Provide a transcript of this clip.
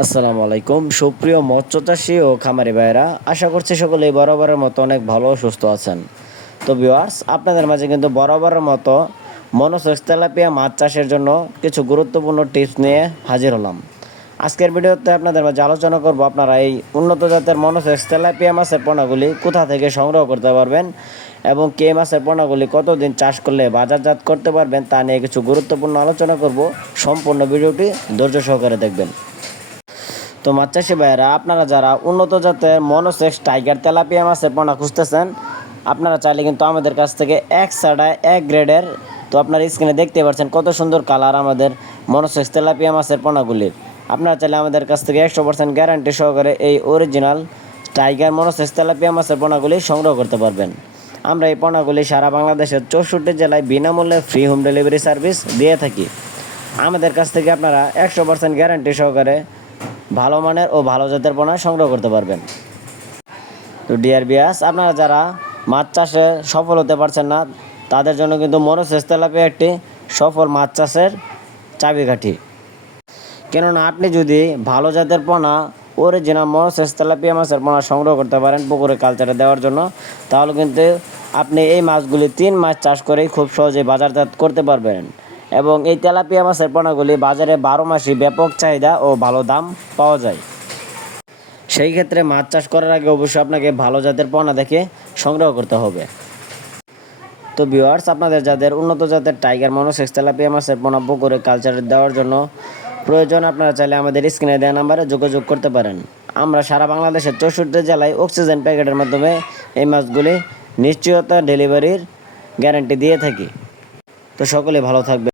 আসসালামু আলাইকুম সুপ্রিয় মৎস্য চাষী ও খামারি ভাইয়েরা, আশা করছি সকলেই বরাবরের মতো অনেক ভালো ও সুস্থ আছেন। তো ভিউয়ার্স, আপনাদের মাঝে কিন্তু বরাবরের মতো মনোসেক্স তেলাপিয়া মাছ চাষের জন্য কিছু গুরুত্বপূর্ণ টিপস নিয়ে হাজির হলাম। আজকের ভিডিওতে আপনাদের মাঝে আলোচনা করব আপনারা এই উন্নত জাতের মনোসেক্স তেলাপিয়া মাছের পোনাগুলি কোথা থেকে সংগ্রহ করতে পারবেন এবং কে মাছের পোনাগুলি কতদিন চাষ করলে বাজারজাত করতে পারবেন তা নিয়ে কিছু গুরুত্বপূর্ণ আলোচনা করব। সম্পূর্ণ ভিডিওটি ধৈর্য সহকারে দেখবেন। তো মাছ চাষি ভাইয়েরা, আপনারা যারা উন্নত জাতের মনোসেক্স টাইগার তেলাপিয়া মাছের পোনা খুঁজতেছেন, আপনারা চাইলে কিন্তু আমাদের কাছ থেকে এক সাড়ায় এক গ্রেডের, তো আপনার স্ক্রিনে দেখতে পাচ্ছেন কত সুন্দর কালার আমাদের মনোসেক্স তেলাপিয়া মাছের পোনাগুলির। আপনারা চাইলে আমাদের কাছ থেকে 100% গ্যারান্টি সহকারে এই অরিজিনাল টাইগার মনোসেক্স তেলাপিয়া মাছের পোনাগুলি সংগ্রহ করতে পারবেন। আমরা এই পোনাগুলি সারা বাংলাদেশের 64 জেলায় বিনামূল্যে ফ্রি হোম ডেলিভারি সার্ভিস দিয়ে থাকি। আমাদের কাছ থেকে আপনারা 100% গ্যারান্টি সহকারে ভালো মানের ও ভালো জাতের পোনা সংগ্রহ করতে পারবেন। তো ডিয়ার ভিউয়ার্স, আপনারা যারা মাছ চাষে সফল হতে পারছেন না, তাদের জন্য কিন্তু মনোসেক্স তেলাপিয়া একটি সফল মাছ চাষের চাবিকাঠি। কেননা আপনি যদি ভালো জাতের পোনা অরিজিনাল মনোসেক্স তেলাপিয়া মাছের পোনা সংগ্রহ করতে পারেন পুকুরে কালচারে দেওয়ার জন্য, তাহলে কিন্তু আপনি এই মাছগুলি 3 মাস চাষ করেই খুব সহজে বাজারজাত করতে পারবেন। এবং এই তেলাপিয়া মাছের পোনাগুলি বাজারে 12 মাসই ব্যাপক চাহিদা ও ভালো দাম পাওয়া যায়। সেই ক্ষেত্রে মাছ চাষ করার আগে অবশ্যই আপনাকে ভালো জাতের পোনা দেখে সংগ্রহ করতে হবে। তো ভিউয়ার্স, আপনাদের যাদের উন্নত জাতের টাইগার মনোসেক্স তেলাপিয়া মাছের পোনা পুকুরে কালচারে দেওয়ার জন্য প্রয়োজন, আপনারা চাইলে আমাদের স্ক্রিনে দেওয়া নাম্বারে যোগাযোগ করতে পারেন। আমরা সারা বাংলাদেশের 64 জেলায় অক্সিজেন প্যাকেটের মাধ্যমে এই মাছগুলি নিশ্চয়তা ডেলিভারির গ্যারান্টি দিয়ে থাকি। তো সকলে ভালো থাকবে।